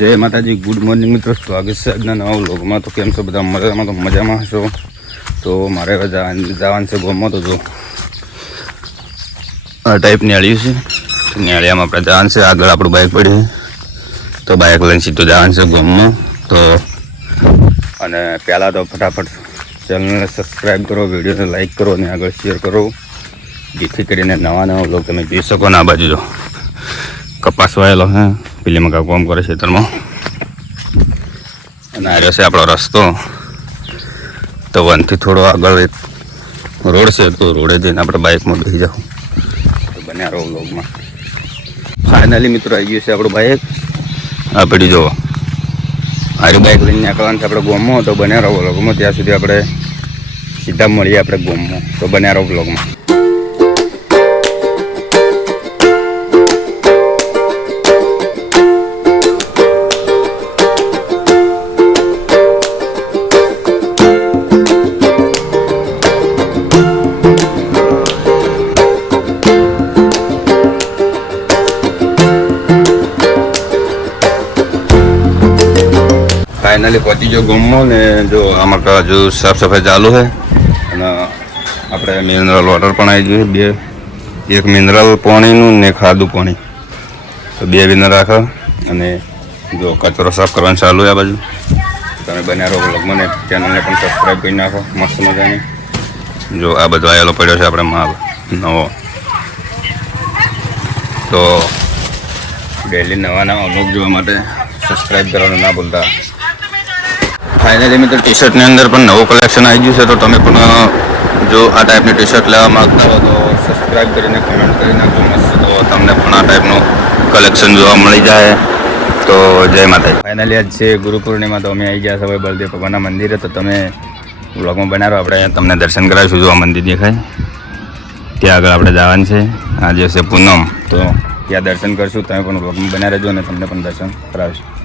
જય માતાજી, good morning મિત્રો, સ્વાગત છે આજના નવા વ્લોગમાં. તો કેમ છો બધા? મજામાં? તો મજામાં હશો. તો મારે જવાનું છે ગોમમાં. તો જો આ ટાઈપની આળ્યું છે, નેળિયામાં આપણે જવાનું છે. આગળ આપણું બાઇક પડ્યું તો બાઇક લઈને સીધું જવાનું છે ગોમમાં. તો અને પહેલાં તો ફટાફટ ચેનલને સબસ્ક્રાઈબ કરો, વિડીયોને લાઈક કરો અને આગળ શેર કરો, જેથી કરીને નવા વ્લોગ તમે જોઈ શકો ને. આ બાજુ જો કપાસ વાયેલો હે, પેલી મકા કોમ કરે ખેતરમાં, અને આવ્યો છે આપણો રસ્તો. તો વનથી થોડો આગળ એક રોડ છે, તો રોડે જઈને આપણે બાઇકમાં બેસી જાઉં. તો બન્યા રહો વ્લોગમાં. ફાઇનલી મિત્રો આવી ગયું છે આપણું બાઇક. આ પડી જુઓ, મારી બાઇક લઈને નીકળવાનું છે આપણે ગોમમાં. તો બન્યા રહો વ્લોગમાં. ત્યાં સુધી આપણે સીધા મળીએ આપણે ગોમમાં. તો બન્યા રહો વ્લોગમાં. ફાઇનલી પહોંચી ગયો ગોમમાં. ને જો આમાં હજુ સાફ સફાઈ ચાલુ છે, અને આપણે મિનરલ વોટર પણ આવી ગયું છે. એક મિનરલ પાણીનું ને ખાધું પાણી, તો બે વિનર રાખો. અને જો કચરો સાફ કરવાનું ચાલુ છે આ બાજુ. તમે બન્યા રહો વ્લોગમાં ને ચેનલને પણ સબસ્ક્રાઈબ કરી નાખો. મસ્ત મજાની જો આ બધો આવેલો પડ્યો છે આપણે માલ નવો. તો ડેલી નવા વ્લોગ જોવા માટે સબસ્ક્રાઈબ કરવાનું ના ભૂલતા. ફાઇનલી મિત્રો ટી શર્ટની અંદર પણ નવું કલેક્શન આવી ગયું છે. તો તમે પણ જો આ ટાઈપની ટી શર્ટ લેવા માગતા હો તો સબસ્ક્રાઈબ કરીને કમેન્ટ કરી નાખો મસ્ત. તો તમને પણ આ ટાઈપનું કલેક્શન જોવા મળી જાય. તો જય માતાજી. ફાઇનલી આજ છે ગુરુ પૂર્ણિમા. તો અમે આવી ગયા છે બળદેવ ભગવાનના મંદિરે. તો તમે વ્લોગમાં બનાવો, આપણે અહીંયા તમને દર્શન કરાવીશું. જો આ મંદિર દેખાય ત્યાં આગળ આપણે જવાનું છે. આજે છે પૂનમ, તો ત્યાં દર્શન કરશું. તમે પણ વ્લોગમાં બનાવી રહેજો અને તમને પણ દર્શન કરાવીશું.